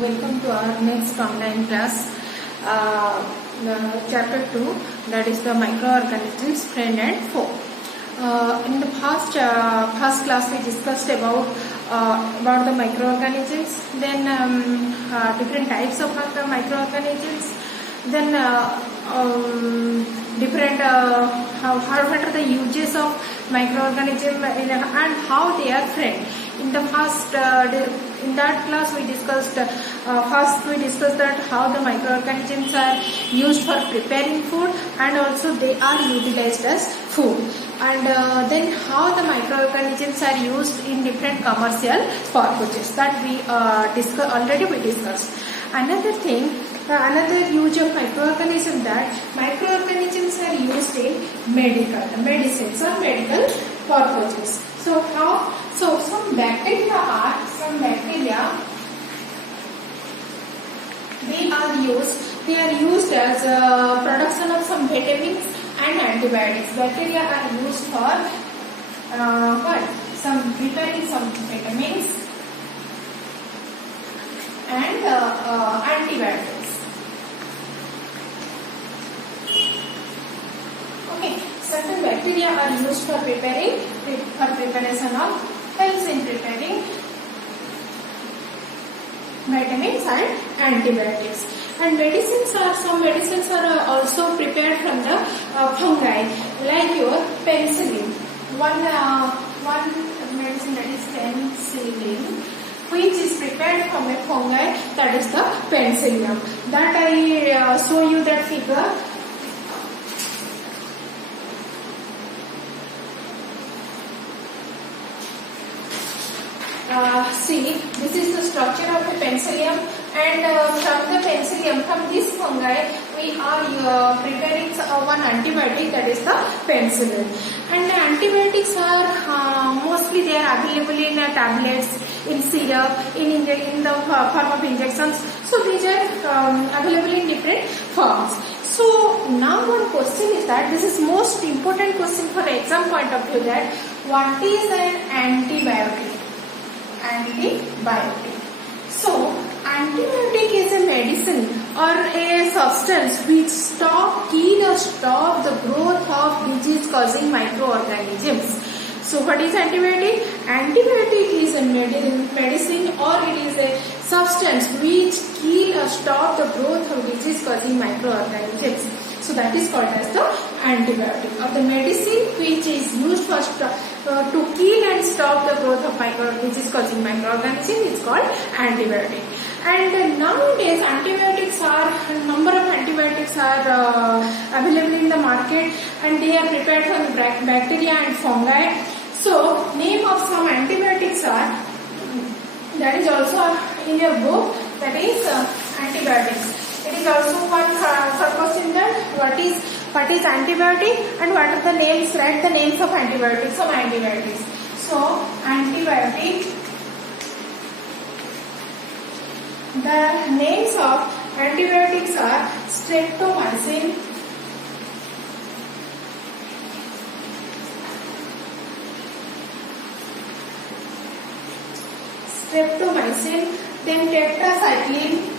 Welcome to our next online class, chapter 2, that is the microorganisms, friend and foe. In the past class we discussed about the microorganisms, then different types of the microorganisms, then different what are the uses of microorganism and how they are friend. In the first in that class we discussed that how the microorganisms are used for preparing food and also they are utilized as food, and then how the microorganisms are used in different commercial purposes that we discussed. Another thing, another use of microorganisms, that microorganisms are used in medicines or medical purposes. So some bacteria they are used as production of some vitamins and antibiotics. Bacteria are used for preparing some vitamins and antibiotics. Okay, certain bacteria are used for preparation of helps in preparing vitamins and antibiotics. And some medicines are also prepared from the fungi, like your penicillin. One medicine, that is penicillin, which is prepared from a fungi, that is the penicillium. That I show you that figure. See, this is the structure of the penicillium, and from the penicillium, from this fungi, we are preparing one antibiotic, that is the penicillin. And the antibiotics are mostly they are available in tablets, in syrup, in the form of injections. So these are available in different forms. So now one question is that this is most important question for exam point of view, that what is an antibiotic? Antibiotic. So antibiotic is a medicine or a substance which kill or stop the growth of disease causing microorganisms. So what is antibiotic? Antibiotic is a medicine or it is a substance which kill or stop the growth of disease causing microorganisms. So that is called as the antibiotic, or the medicine which is used for to kill and stop the growth of disease causing microorganisms is called antibiotic. And nowadays number of antibiotics are available in the market, and they are prepared from bacteria and fungi. So name of some antibiotics are, that is also in your book, that is antibiotics. It is also one question, that what is antibiotic and what are the names, write the names of antibiotics, some antibiotics. So antibiotic, the names of antibiotics are streptomycin, then tetracycline,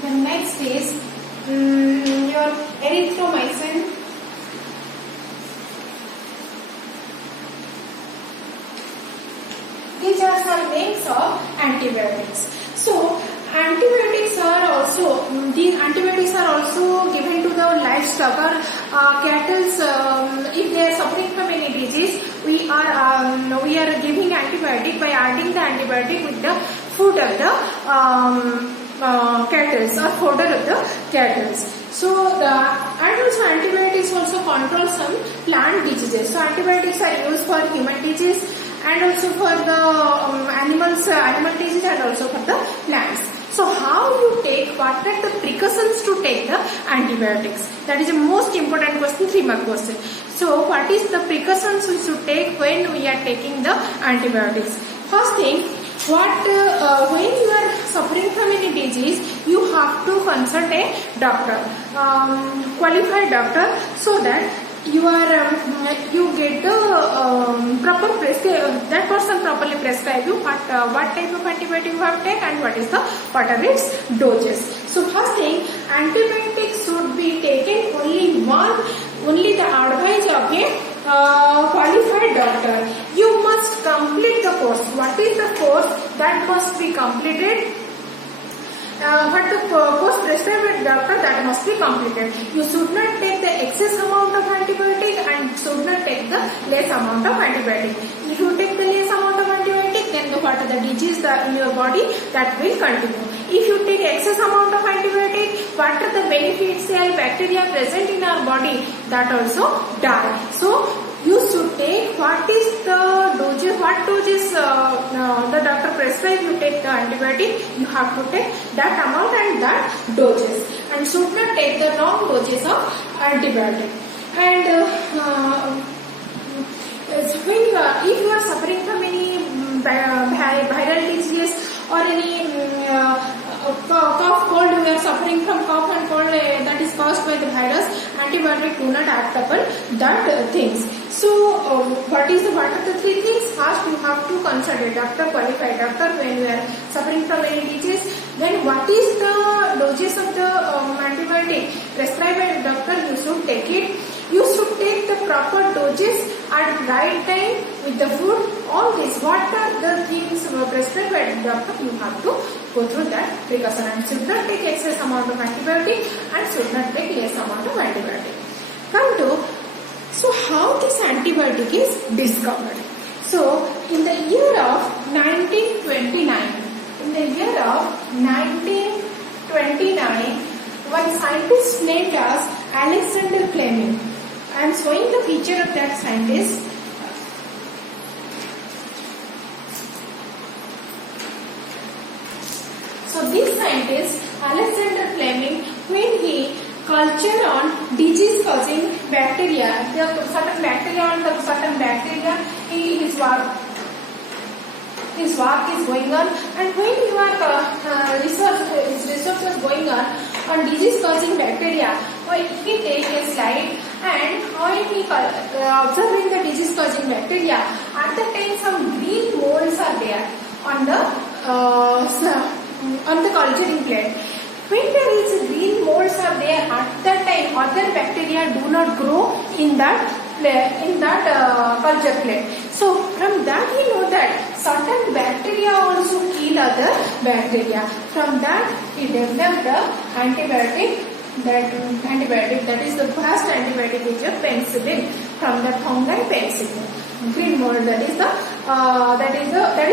the next is your erythromycin, these are some names of antibiotics. So antibiotics are also given to the livestock or cattle. If they are suffering from any disease, we are giving antibiotic by adding the antibiotic with the food of the cattle or fodder of the cattle. So and also antibiotics also control some plant diseases. So antibiotics are used for human disease and also for the animal disease and also for the plants. So how you take, what are the precautions to take the antibiotics? That is the most important question, 3-mark question. So what is the precautions we should take when we are taking the antibiotics? First thing, when you are suffering from any disease, you have to consult a doctor, qualified doctor, so that you get the proper that person properly prescribe you what type of antibiotic you have take and what are its doses. So first thing, antibiotics should be taken only the advice of a qualified doctor. You must complete the course. What is the course that must be completed? What the course prescribed by doctor, that must be completed. You should not take the excess amount of antibiotic and should not take the less amount of antibiotic. If you take the less amount of antibiotic, then what are the disease in your body that will continue. If you take excess amount of antibiotic, what are the beneficial bacteria present in our body that also die. So you should take what is the dosage, what doses the doctor prescribes you take the antibiotic, you have to take that amount and that doses, and should not take the wrong doses of antibiotic. And if you are suffering from any viral disease or any cough, cold, you are suffering from cough and cold that is caused by the virus, antibiotic do not act upon that things. So what are the three things? First, you have to consult a doctor, qualified doctor, when you are suffering from any disease. Then what is the doses of the antibiotic prescribed by the doctor? You should take it. You should take the proper doses at right time with the food. All this, what are the things prescribed by the doctor? You have to go through that precaution, and should not take excess amount of antibiotic and should not take less amount of antibiotic. Come to, so how this antibiotic is discovered? So in the year of 1929, one scientist named as Alexander Fleming. I am showing the picture of that scientist. So this scientist, Alexander Fleming, when he cultured on disease-causing bacteria, certain bacteria, his work is going on, and when his research was going on disease-causing bacteria, he takes a slide, and when he observing the disease-causing bacteria, at the time some green molds are there on the culturing plate. When there is green molds are there, at that time other bacteria do not grow in that culture plate. So from that he know that certain bacteria also kill other bacteria. From that he developed the antibiotic. That is the first antibiotic is a penicillin, from the fungi penicillin. Green mold, that is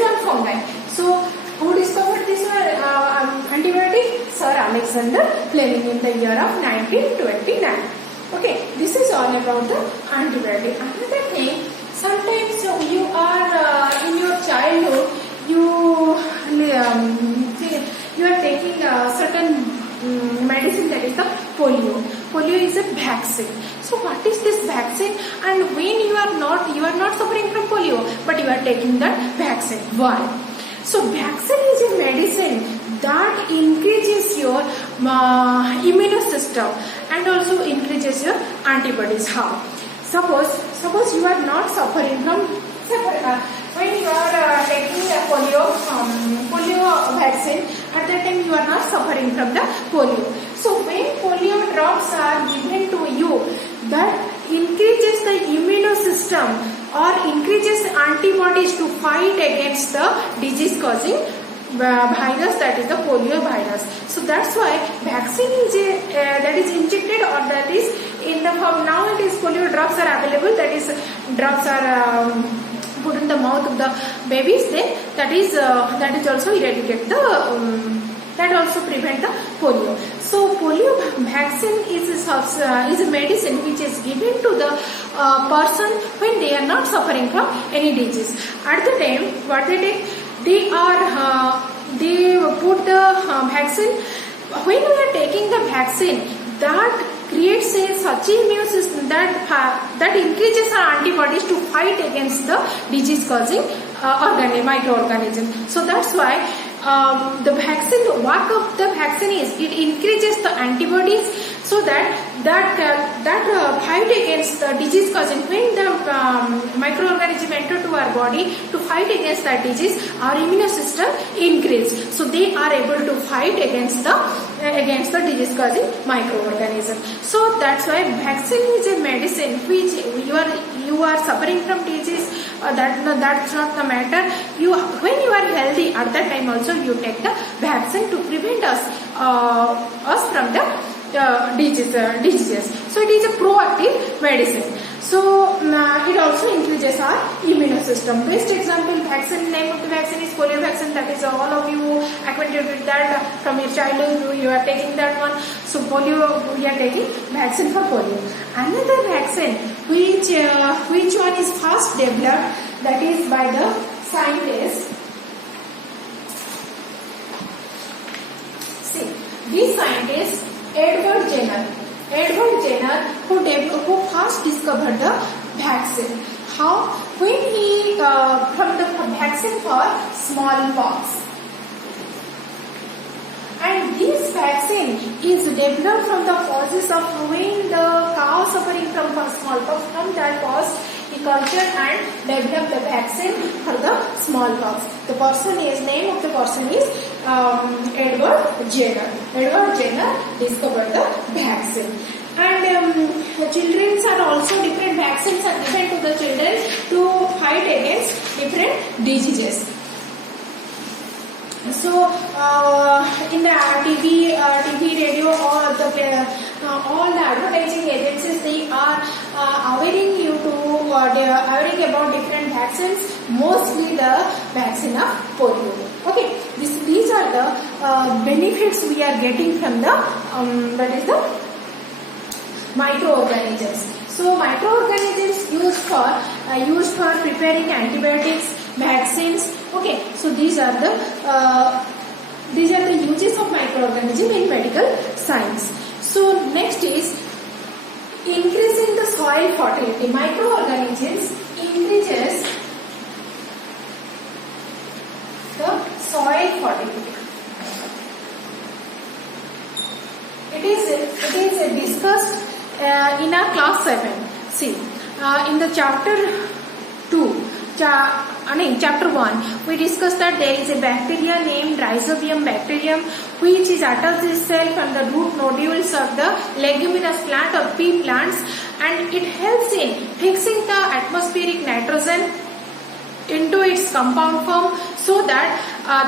one fungi. So who discovered this antibiotic? Sir Alexander Fleming in the year of 1929. Okay, this is all about the antibiotic. Another thing, sometimes you are in your childhood, you are taking certain medicine, that is the polio. Polio is a vaccine. So what is this vaccine? And when you are not suffering from polio, but you are taking that vaccine. Why? So vaccine is a medicine that increases your immune system and also increases your antibodies. How? Suppose you are not suffering from when you are taking a polio vaccine, at that time you are not suffering from the polio. So when polio drops are given to you, that increases the immune system or increases antibodies to fight against the disease-causing virus, that is the polio virus. So that's why vaccine is that is injected, or that is in the form. Nowadays polio drops are available. That is drops are put in the mouth of the babies. Then that is also eradicate the that also prevent the polio. So polio vaccine is a medicine which is given to the person when they are not suffering from any disease. At the time, what they take, they put the vaccine. When we are taking the vaccine, that creates such immune system that increases our antibodies to fight against the disease-causing microorganism. So that's why the vaccine, the work of the vaccine is it increases the antibodies, so that fight fight against the disease causing. When the microorganism enter to our body to fight against that disease, our immune system increase. So they are able to fight against the disease causing microorganism. So that's why vaccine is a medicine which you are suffering from disease. That's not the matter. When you are healthy, at that time also you take the vaccine to prevent us from the diseases. So it is a proactive medicine. So it also increases our immune system. Best example, vaccine, name of the vaccine is polio vaccine. That is all of you acquainted with that from your childhood. You are taking that one. So polio, we are taking vaccine for polio. Another vaccine which one is first developed, that is by the scientist. See, this scientist Edward Jenner, who first discovered the vaccine. How? When he from the vaccine for smallpox. And this vaccine is developed from the causes of when the cow suffering from smallpox. From that cause, he cultured and developed the vaccine for the smallpox. Name of the person is Edward Jenner. Edward Jenner discovered the vaccine. And children are also different vaccines are given to the children to fight against different diseases. So in the TV, radio, all the advertising agencies, they are awareing you to they are awareing about different vaccines, mostly the vaccine of polio. Okay, these are the benefits we are getting from the that is the microorganisms. So microorganisms used for preparing antibiotics, vaccines. Okay, so these are the uses of microorganism in medical science. So next is increasing the soil fertility. Microorganisms increases the soil fertility. It is discussed in our class 7. See, in the chapter 2. Chapter 1, we discussed that there is a bacteria named Rhizobium bacterium which is attached itself on the root nodules of the leguminous plant or pea plants, and it helps in fixing the atmospheric nitrogen into its compound form so that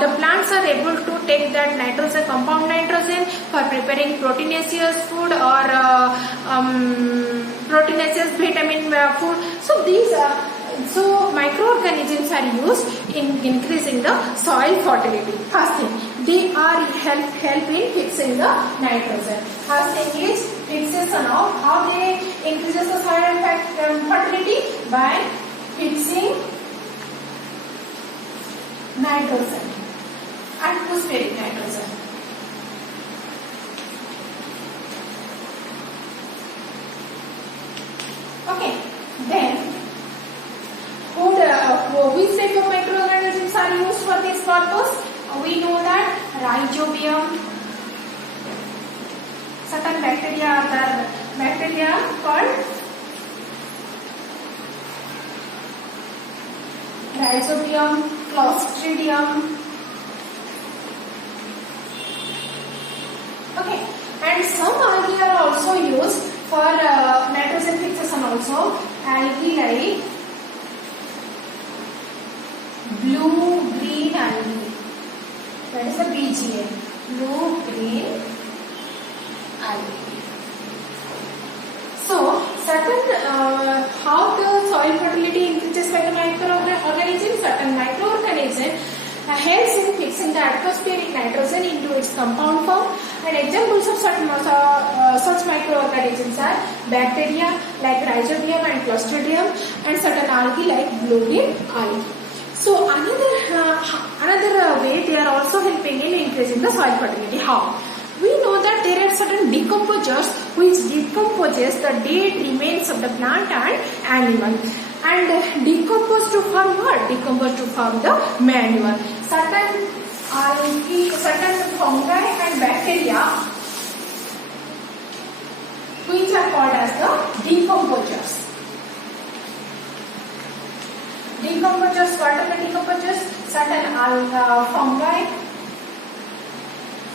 the plants are able to take that nitrogen, compound nitrogen, for preparing proteinaceous food or proteinaceous vitamin food. So microorganisms are used in increasing the soil fertility. First thing, they are help in fixing the nitrogen. First thing is fixes and all. How they increases the soil fertility? By fixing nitrogen, atmospheric nitrogen. Okay, then which type of microorganisms are used for this purpose? We know that Rhizobium, certain bacteria are the bacteria called Rhizobium, Clostridium. Okay, and some algae are also used for nitrogen fixation also. Algae like blue-green algae, that is the BGA, blue-green algae. So, certain how the soil fertility increases by the microorganism, certain microorganism helps in fixing the atmospheric nitrogen into its compound form, and examples of such microorganisms are bacteria like Rhizobium and Clostridium, and certain algae like blue-green algae. So another way they are also helping in increasing the soil fertility. How? We know that there are certain decomposers which decomposes the dead remains of the plant and animal, and decompose to form what? Decompose to form the manure. Certain algae, certain fungi and bacteria which are called as the decomposers. decomposers. What are the decomposers? Certain fungi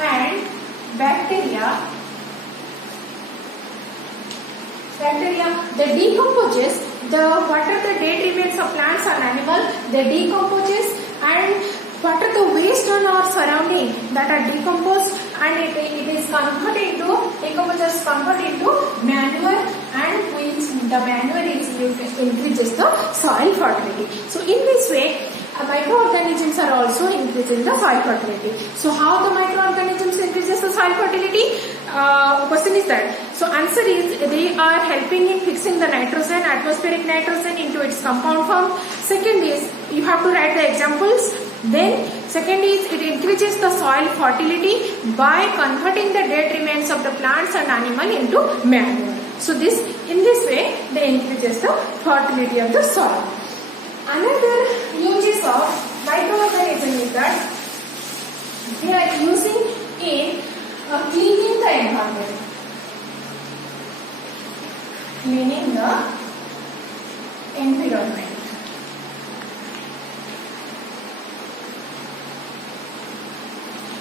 and bacteria. They decomposes what are the dead remains of plants and animal. They decomposes, and what are the waste on our surrounding that are decomposed, and it is converted into decomposers, converted into manure, and which the manure increases the soil fertility. So in this way, microorganisms are also increasing the soil fertility. So how the microorganisms increases the soil fertility? Question is that. So answer is they are helping in fixing the nitrogen, atmospheric nitrogen into its compound form. Second is you have to write the examples. Then second is it increases the soil fertility by converting the dead remains of the plants and animal into manure. So in this way they increases the fertility of the soil. Another uses of microorganism is that they are using in cleaning the environment. Cleaning the environment.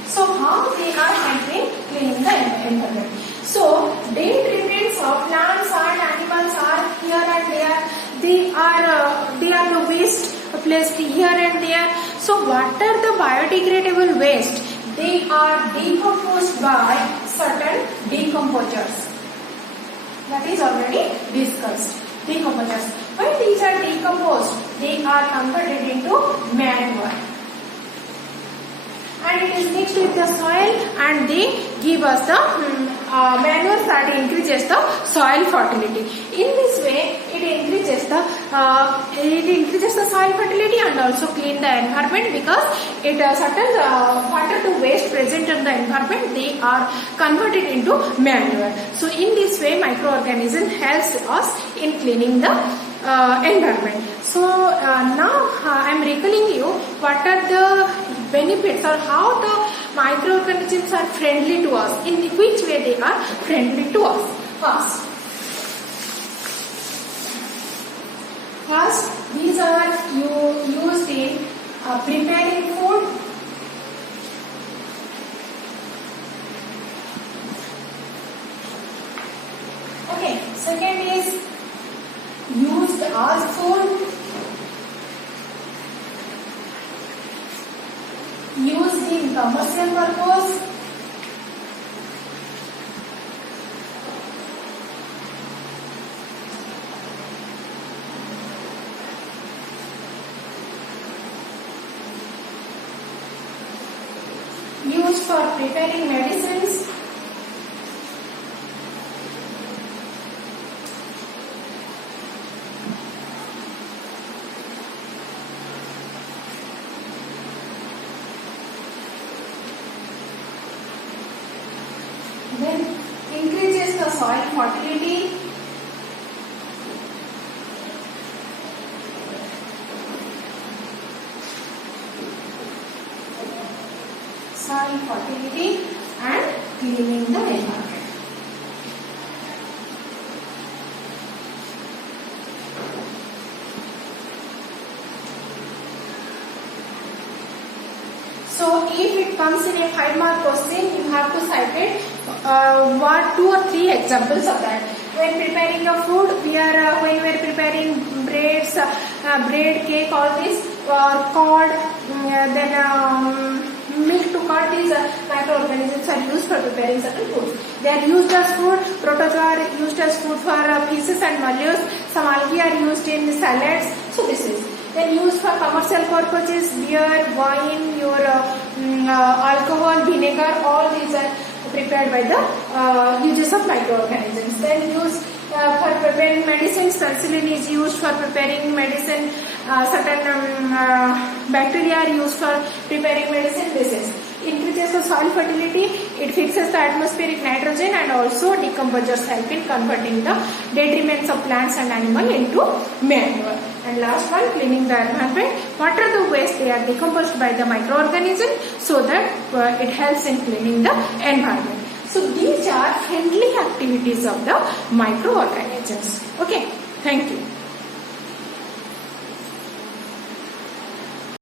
So how they are helping cleaning the environment? So dead remains of plants and animals are here and there. They are the waste placed here and there. So what are the biodegradable waste? They are decomposed by certain decomposers. That is already discussed. Decomposers. When these are decomposed, they are converted into manure. And it is mixed with the soil, and they give us the manure that increases the soil fertility. In this way, it increases the soil fertility and also clean the environment, because it certain water to waste present in the environment, they are converted into manure. So in this way, microorganism helps us in cleaning the environment. So now I am recalling you what are the benefits or how the microorganisms are friendly to us, in which way they are friendly to us. First, these are used in preparing food. Okay, second is used as food. Used in commercial purpose. Used for preparing medicines. Then increases the soil fertility. Soil fertility and cleaning the environment. So if it comes in a 5-mark question, you have to cite it 2 or 3 examples of that. When preparing a food, when we are preparing breads, bread, cake, all this, curd, then milk to curd, these microorganisms are used for preparing certain foods. They are used as food. Protozoa are used as food for fishes and mollusks. Some algae are used in salads. So this is. Then used for commercial purposes, beer, wine, your alcohol, vinegar, all these are prepared by the uses of microorganisms. Then used for preparing medicines, penicillin is used for preparing medicine. Certain bacteria are used for preparing medicine. This is increases the soil fertility. It fixes the atmospheric nitrogen, and also decomposers help in converting the dead remains of plants and animal into manure. And last one, cleaning the environment. What are the waste? They are decomposed by the microorganism, so that it helps in cleaning the environment. So these are friendly activities of the microorganisms. Okay, thank you.